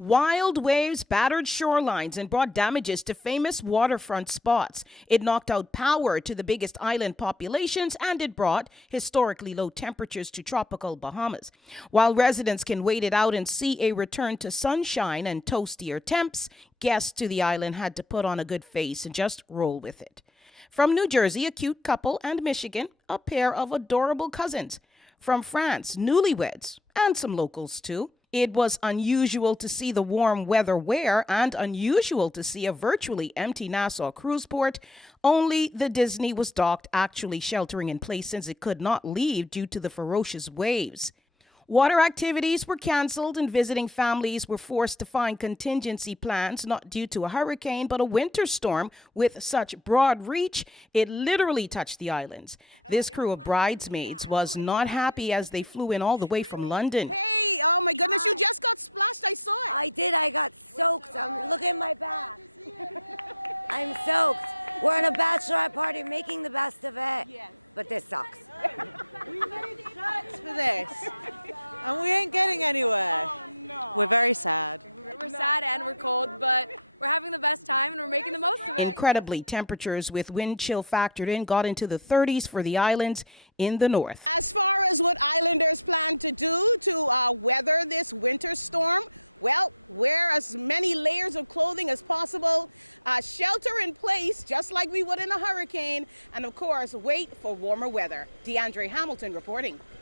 Wild waves battered shorelines and brought damages to famous waterfront spots. It knocked out power to the biggest island populations, and it brought historically low temperatures to tropical Bahamas. While residents can wait it out and see a return to sunshine and toastier temps, guests to the island had to put on a good face and just roll with it. From New Jersey, a cute couple, and Michigan, a pair of adorable cousins. From France, newlyweds, and some locals too. It was unusual to see the warm weather wear and unusual to see a virtually empty Nassau Cruise Port. Only the Disney was docked, actually sheltering in place since it could not leave due to the ferocious waves. Water activities were canceled and visiting families were forced to find contingency plans, not due to a hurricane, but a winter storm with such broad reach, it literally touched the islands. This crew of bridesmaids was not happy as they flew in all the way from London. Incredibly, temperatures with wind chill factored in got into the 30s for the islands in the north.